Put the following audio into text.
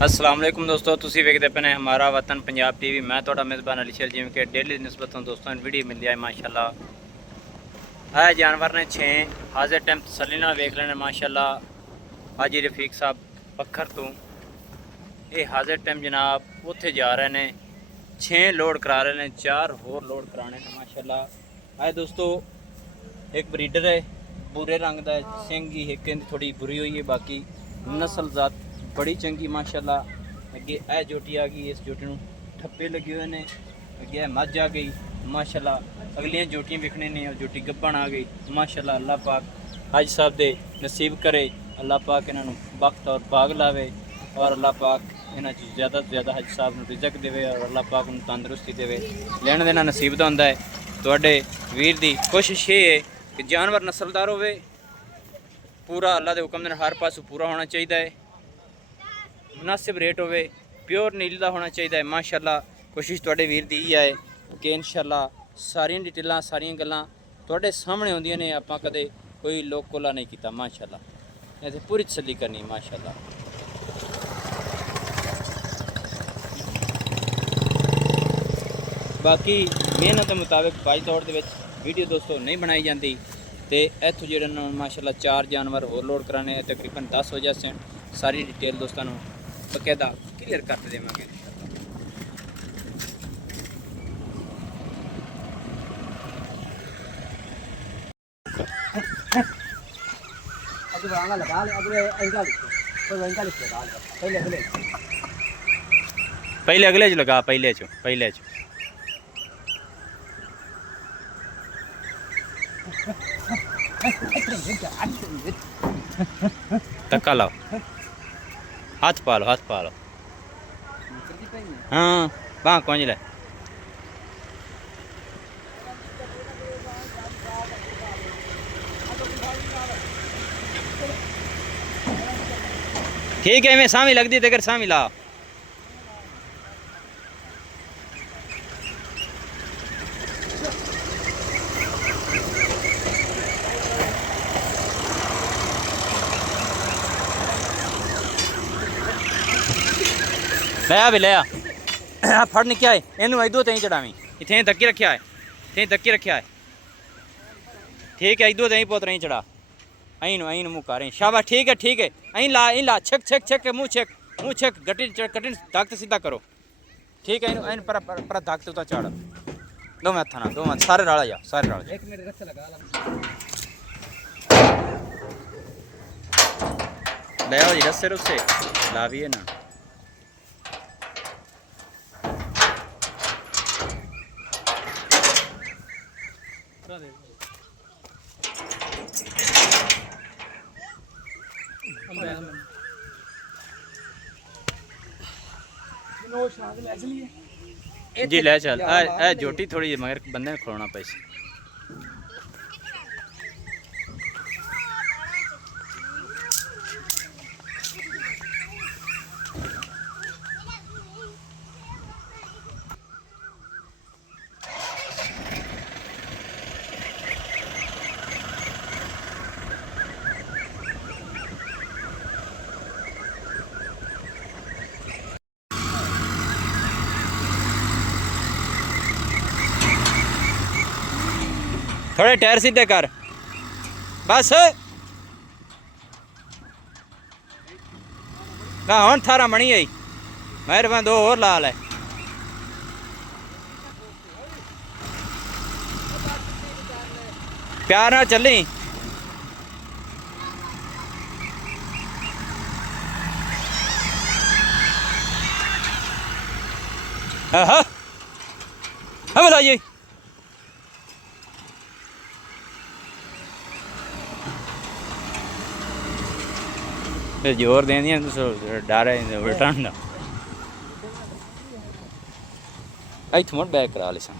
अस्सलाम वालेकुम दोस्तों, तुसी वेखदे पे हमारा वतन पंजाब टीवी। मैं थोड़ा मेज़बान अली शेर जिमें कि डेली निस्बतों दोस्तों वीडियो मिल जाए माशाल्लाह। है जानवर ने 6 हाजिर टाइम तसली नाल वेख लेने माशाल्लाह। हाजी रफीक साहब पत्थर तो ये हाजिर टाइम जनाब उत्थे जा रहे ने 6 लोड करा रहे हैं, 4 होर लोड कराने ने माशाल्लाह। है दोस्तों एक ब्रीडर है भूरे रंग का सिंह ही एक थोड़ी बुरी हुई है, बाकी नस्ल जात बड़ी चंगी माशाल्लाह। अगे ए जोटी आ गई, इस जोटी ठप्पे लगे हुए ने। अगे मझ आ गई माशाल्लाह। अगलियां जोटियां विखने ने और जोटी गब्बन आ गई माशाल्लाह। अल्लाह पाक हज साहब दे नसीब करे, अल्लाह पाक इन्हों वक्त और बाग लावे और अल्लाह पाक इन्हों ज़्यादा तो ज़्यादा हज साहब रिजक देवे और अल्लाह पाक उन्हें तंदुरुस्ती देवे। लेना देना नसीब का होंदा है। तुहाडे वीर दी कोशिश ये है कि जानवर नस्लदार होवे, पूरा अल्लाह के हुक्म दे हर पासों पूरा होना चाहिए है, मुनासिब रेट होवे, प्योर नील का होना चाहिए है माशाल्लाह। कोशिश तुहाडे वीर दी ही है कि इंशाल्लाह सारियां डिटेलां सारियां गल्लां तुहाडे सामने आउंदियां ने। आपां कदे कोई लोक कोला नहीं कीता माशाल्लाह। इत्थे पूरी तसल्ली करनी माशाल्लाह। बाकी मेहनत के मुताबिक भाई तौर के वीडियो दोस्तों नहीं बनाई जाती। तो इतों जो माशाल्लाह 4 जानवर होर लोड कराने, तकरीबन 10 वजह से सारी डिटेल दोस्तों बकायदा क्लियर कर देवांगे। पहले अगले च लगा, पहले च धक्का लाओ, हाथ पा लो, हाथ पा लो। हाँ बाँ कौन ले ठीक है। मैं सामी लग दी तेकर सामी ला। लिया भी लिया फड़ नहीं क्या है इनू इदो तई चढ़ावी, इतने धक्की रखा है, इतने धक्की रखा है। ठीक है इदो तई पोत रही चढ़ा, आई मुँह कर शाबाश। ठीक है आई ला छक छक छक मुँह छक गटिन कटिन धाकते सीधा करो। ठीक है इन पर धाकते उतना चढ़ दो मैं हथा ना, दो मैं सारे राला जा, सारे राला जा। ले आओ जी रस्से रुस्से ला भी है ना। जी ले चल ए जोटी थोड़ी मगर बंदे ने खड़ोना पैसे। थोड़े टायर सीधे कर बस ना हम थारा मणी आई मेहरबान, 2 और ला ले। प्यार ना चली हाँ बताइए। जोर देंदियां डर है उल्टन का। इत्थों मुड़ बैक करा ले सन।